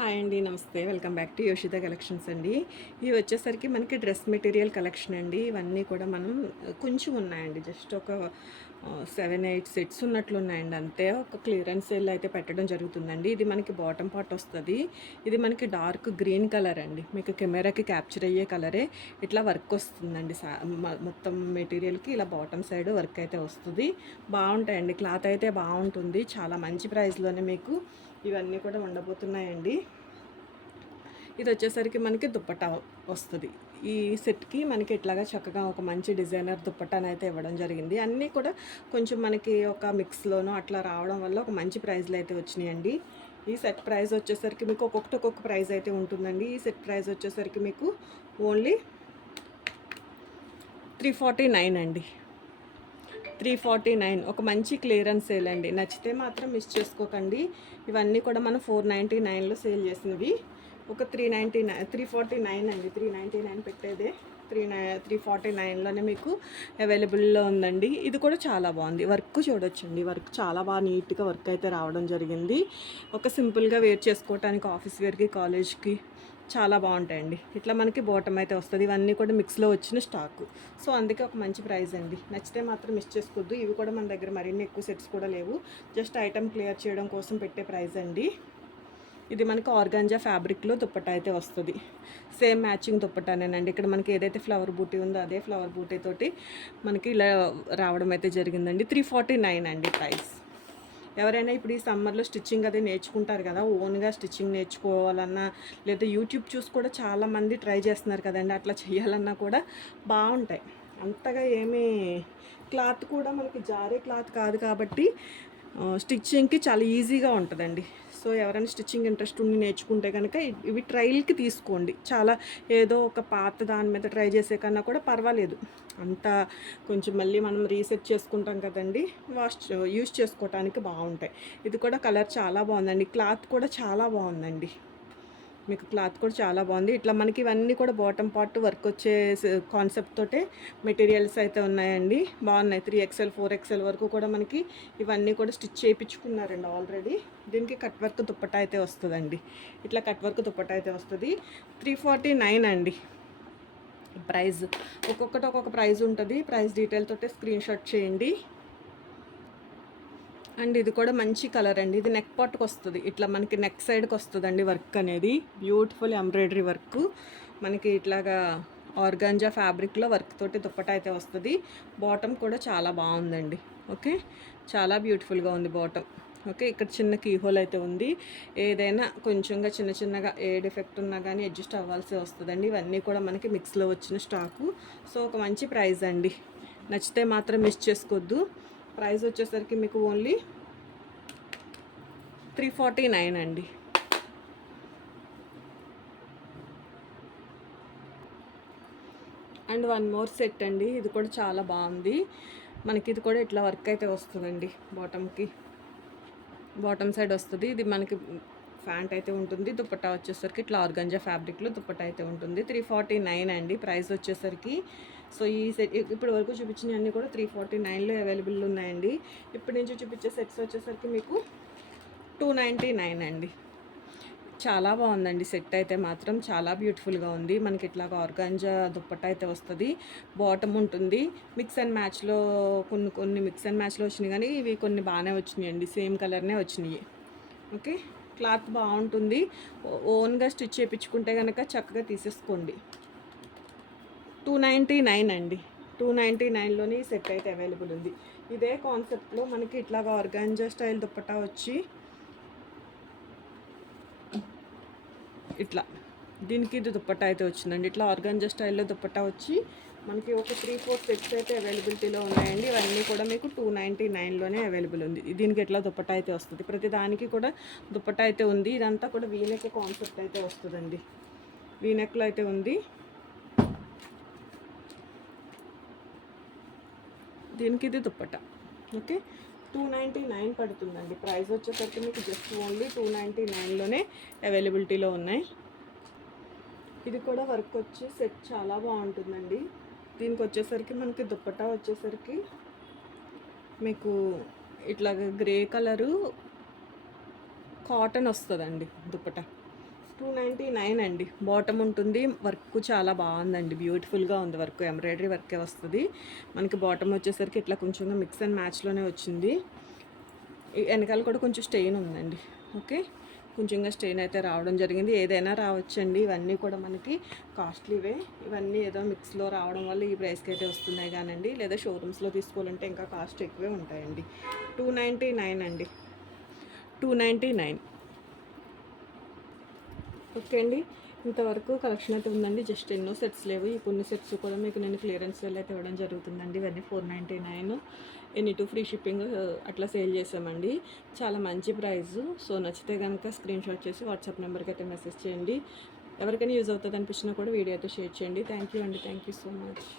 Hi అండి, నమస్తే. Welcome back to యోషిత collections అండి. ఇవి వచ్చేసరికి మనకి డ్రెస్ మెటీరియల్ కలెక్షన్ అండి. ఇవన్నీ కూడా మనం కొంచెం ఉన్నాయండి. జస్ట్ ఒక 7-8 సెట్స్ ఉన్నట్లు ఉన్నాయండి అంతే. ఒక క్లియరెన్స్ సేల్ అయితే పెట్టడం జరుగుతుందండి. ఇది మనకి బాటమ్ పార్ట్ వస్తుంది. ఇది మనకి డార్క్ గ్రీన్ కలర్ అండి. మీకు కెమెరాకి క్యాప్చర్ అయ్యే కలరే ఇట్లా వర్క్ వస్తుందండి. మొత్తం మెటీరియల్కి ఇలా బాటమ్ సైడ్ వర్క్ అయితే వస్తుంది. బాగుంటాయండి. క్లాత్ అయితే బాగుంటుంది. చాలా మంచి ప్రైస్లోనే మీకు ఇవన్నీ కూడా ఉండబోతున్నాయండి. ఇది వచ్చేసరికి మనకి దుప్పట్టా వస్తుంది. ఈ సెట్కి మనకి ఇట్లాగా చక్కగా ఒక మంచి డిజైనర్ దుప్పట్టాను అయితే ఇవ్వడం జరిగింది. అన్నీ కూడా కొంచెం మనకి ఒక మిక్స్లోనూ అట్లా రావడం వల్ల ఒక మంచి ప్రైజ్లు అయితే వచ్చినాయండి. ఈ సెట్ ప్రైస్ వచ్చేసరికి మీకు ఒక్కొక్క ప్రైస్ అయితే ఉంటుందండి. ఈ సెట్ ప్రైస్ వచ్చేసరికి మీకు ఓన్లీ 349 అండి. 349 ఒక మంచి క్లియరెన్స్ సేల్ అండి. నచ్చితే మాత్రం మిస్ చేసుకోకండి. ఇవన్నీ కూడా మనం 499లో సేల్ చేసినవి. ఒక 349 అండి. 399 పెట్టేదే 349లోనే మీకు అవైలబుల్లో ఉందండి. ఇది కూడా చాలా బాగుంది. వర్క్ చూడొచ్చండి. వర్క్ చాలా బాగా నీట్గా వర్క్ అయితే రావడం జరిగింది. ఒక సింపుల్గా వేర్ చేసుకోవటానికి ఆఫీస్ వేర్కి, కాలేజ్కి చాలా బాగుంటాయండి. ఇట్లా మనకి బాటమ్ అయితే వస్తుంది. ఇవన్నీ కూడా మిక్స్లో వచ్చిన స్టాకు. సో అందుకే ఒక మంచి ప్రైస్ అండి. నచ్చితే మాత్రం మిస్ చేసుకోవద్దు. ఇవి కూడా మన దగ్గర మరిన్ని ఎక్కువ సెట్స్ కూడా లేవు. జస్ట్ ఐటమ్ క్లియర్ చేయడం కోసం పెట్టే ప్రైస్ అండి. ఇది మనకి ఆర్గాంజా ఫ్యాబ్రిక్లో దుప్పట్టా అయితే వస్తుంది. సేమ్ మ్యాచింగ్ దుప్పట్టానేనండి. ఇక్కడ మనకి ఏదైతే ఫ్లవర్ బూటీ ఉందో అదే ఫ్లవర్ బూటీ తోటి మనకి ఇలా రావడం అయితే జరిగిందండి. 349 అండి ప్రైస్. ఎవరైనా ఇప్పుడు ఈ సమ్మర్లో స్టిచ్చింగ్ అది నేర్చుకుంటారు కదా, ఓన్గా స్టిచ్చింగ్ నేర్చుకోవాలన్నా లేదా యూట్యూబ్ చూసి కూడా చాలామంది ట్రై చేస్తున్నారు కదండి. అట్లా చేయాలన్నా కూడా బాగుంటాయి. అంతగా ఏమీ క్లాత్ కూడా మనకి జారే క్లాత్ కాదు కాబట్టి స్టిచ్చింగ్కి చాలా ఈజీగా ఉంటుందండి. సో ఎవరైనా స్టిచ్చింగ్ ఇంట్రెస్ట్ ఉండి నేర్చుకుంటే కనుక ఇవి ట్రయల్కి తీసుకోండి. చాలా ఏదో ఒక పాత దాని మీద ట్రై చేసే కన్నా కూడా పర్వాలేదు. అంతా కొంచెం మళ్ళీ మనం రీసెర్చ్ చేసుకుంటాం కదండి. యూస్ చేసుకోవటానికి బాగుంటాయి. ఇది కూడా కలర్ చాలా బాగుందండి. క్లాత్ కూడా చాలా బాగుందండి. మీకు క్లాత్ కూడా చాలా బాగుంది. ఇట్లా మనకి ఇవన్నీ కూడా బాటమ్ పార్ట్ వర్క్ వచ్చే కాన్సెప్ట్ తోటే మెటీరియల్స్ అయితే ఉన్నాయండి. బాగున్నాయి. 3XL 4XL వరకు కూడా మనకి ఇవన్నీ కూడా స్టిచ్ చేయించుకున్నారండి ఆల్రెడీ. దీనికి కట్ వర్క్ దుప్పట్టా అయితే వస్తుందండి. ఇట్లా కట్ వర్క్ దుప్పట్టా అయితే వస్తుంది. 349 అండి ప్రైస్. ఒక్కొక్కటి ఒక్కొక్క ప్రైస్ ఉంటుంది. ప్రైస్ డీటెయిల్ తోటే స్క్రీన్ షాట్ చేయండి. అండ్ ఇది కూడా మంచి కలర్ అండి. ఇది నెక్ పార్ట్కి వస్తుంది. ఇట్లా మనకి నెక్ సైడ్కి వస్తుందండి వర్క్ అనేది. బ్యూటిఫుల్ ఎంబ్రాయిడరీ వర్క్ మనకి ఇట్లాగా ఆర్గాంజా ఫ్యాబ్రిక్లో వర్క్ తోటి దుప్పటా అయితే వస్తుంది. బాటమ్ కూడా చాలా బాగుందండి. ఓకే, చాలా బ్యూటిఫుల్గా ఉంది బాటమ్. ఓకే, ఇక్కడ చిన్న కీ హోల్ అయితే ఉంది. ఏదైనా కొంచెంగా చిన్నగా ఏ డిఫెక్ట్ ఉన్నా కానీ అడ్జస్ట్ అవ్వాల్సి వస్తుందండి. ఇవన్నీ కూడా మనకి మిక్స్లో వచ్చిన స్టాకు. సో ఒక మంచి ప్రైస్ అండి. నచ్చితే మాత్రం మిస్ చేసుకోవద్దు. ప్రైస్ వచ్చేసరికి మీకు ఓన్లీ 349 అండి. అండ్ వన్ మోర్ సెట్ అండి. ఇది కూడా చాలా బాగుంది. మనకి ఇది కూడా ఇట్లా వర్క్ అయితే వస్తుందండి. బాటమ్ సైడ్ వస్తుంది. ఇది మనకి ప్యాంట్ అయితే ఉంటుంది. దుప్పట్టా వచ్చేసరికి ఇట్లా ఆర్గంజా ఫ్యాబ్రిక్లో దుప్పట్టా అయితే ఉంటుంది. 349 అండి ప్రైస్ వచ్చేసరికి. సో ఈ సెట్ ఇప్పటి వరకు చూపించిన అన్నీ కూడా 349లో అవైలబుల్ ఉన్నాయండి. ఇప్పటి నుంచి చూపించే సెట్స్ వచ్చేసరికి మీకు 299 అండి. చాలా బాగుందండి సెట్ అయితే మాత్రం. చాలా బ్యూటిఫుల్గా ఉంది. మనకి ఇట్లాగా ఆర్గాంజా దుప్పట్టా అయితే వస్తుంది. బాటమ్ ఉంటుంది. మిక్స్ అండ్ మ్యాచ్లో కొన్ని మిక్స్ అండ్ మ్యాచ్లో వచ్చినాయి, కానీ ఇవి కొన్ని బాగానే వచ్చినాయండి. సేమ్ కలర్నే వచ్చినాయి. ఓకే, క్లాత్ బాగుంటుంది. ఓన్గా స్టిచ్ చేయించుకుంటే కనుక చక్కగా తీసేసుకోండి. 299 అండి. 299లోని సెట్ అయితే అవైలబుల్ ఉంది. ఇదే కాన్సెప్ట్లో మనకి ఇట్లాగా ఆర్గాంజా స్టైల్ దుప్పట్టా వచ్చి ఇట్లా దీనికి ఇది దుప్పట్టా అయితే వచ్చిందండి. ఇట్లా ఆర్గాంజా స్టైల్లో దుప్పట్టా వచ్చి మనకి ఒక 3-4 సెట్స్ అయితే అవైలబిలిటీలో ఉన్నాయండి. ఇవన్నీ కూడా మీకు 299లోనే అవైలబుల్ ఉంది. దీనికి ఎట్లా దుప్పట్టా అయితే వస్తుంది. ప్రతి దానికి కూడా దుప్పట్టా అయితే ఉంది. ఇదంతా కూడా వీనెక్ కాన్సెప్ట్ అయితే వస్తుందండి. వీనెక్లో అయితే ఉంది. దీనికి ఇది దుప్పట్టా. ఓకే, 299 పడుతుందండి. ప్రైస్ వచ్చేసరికి మీకు జస్ట్ ఓన్లీ 299లోనే అవైలబిలిటీలో ఉన్నాయి. ఇది కూడా వర్క్ వచ్చి సెట్ చాలా బాగుంటుందండి. దీనికి వచ్చేసరికి మనకి దుప్పట్టా వచ్చేసరికి మీకు ఇట్లాగ గ్రే కలరు కాటన్ వస్తుందండి దుప్పట్టా. 299 అండి. బాటమ్ ఉంటుంది. వర్క్ చాలా బాగుందండి. బ్యూటిఫుల్గా ఉంది వర్క్. ఎంబ్రాయిడరీ వర్కే వస్తుంది. మనకి బాటమ్ వచ్చేసరికి ఇట్లా కొంచెం మిక్స్ అండ్ మ్యాచ్లోనే వచ్చింది. వెనకాల కూడా కొంచెం స్టెయిన్ ఉందండి. ఓకే, కొంచెంగా స్టెయిన్ అయితే రావడం జరిగింది. ఏదైనా రావచ్చండి. ఇవన్నీ కూడా మనకి కాస్ట్లీవే. ఇవన్నీ ఏదో మిక్స్లో రావడం వల్ల ఈ ప్రైస్కి అయితే వస్తున్నాయి కానండి. లేదా షోరూమ్స్లో తీసుకోవాలంటే ఇంకా కాస్ట్ ఎక్కువే ఉంటాయండి. 299 అండి. 299. ఓకే అండి, ఇంతవరకు కలెక్షన్ అయితే ఉందండి. జస్ట్ ఎన్నో సెట్స్ లేవు. ఈ కొన్ని సెట్స్ కూడా మీకు నేను క్లియరెన్స్ సేల్ అయితే ఇవ్వడం జరుగుతుందండి. ఇవన్నీ 499. ఎనీ టూ ఫ్రీ షిప్పింగ్ అట్లా సేల్ చేసామండి. చాలా మంచి ప్రైస్. సో నచ్చితే కనుక స్క్రీన్ షాట్ చేసి వాట్సాప్ నెంబర్కి అయితే మెసేజ్ చేయండి. ఎవరికైనా యూజ్ అవుతుంది అనిపించినా కూడా వీడియో అయితే షేర్ చేయండి. థ్యాంక్ యూ అండి. Thank you so much.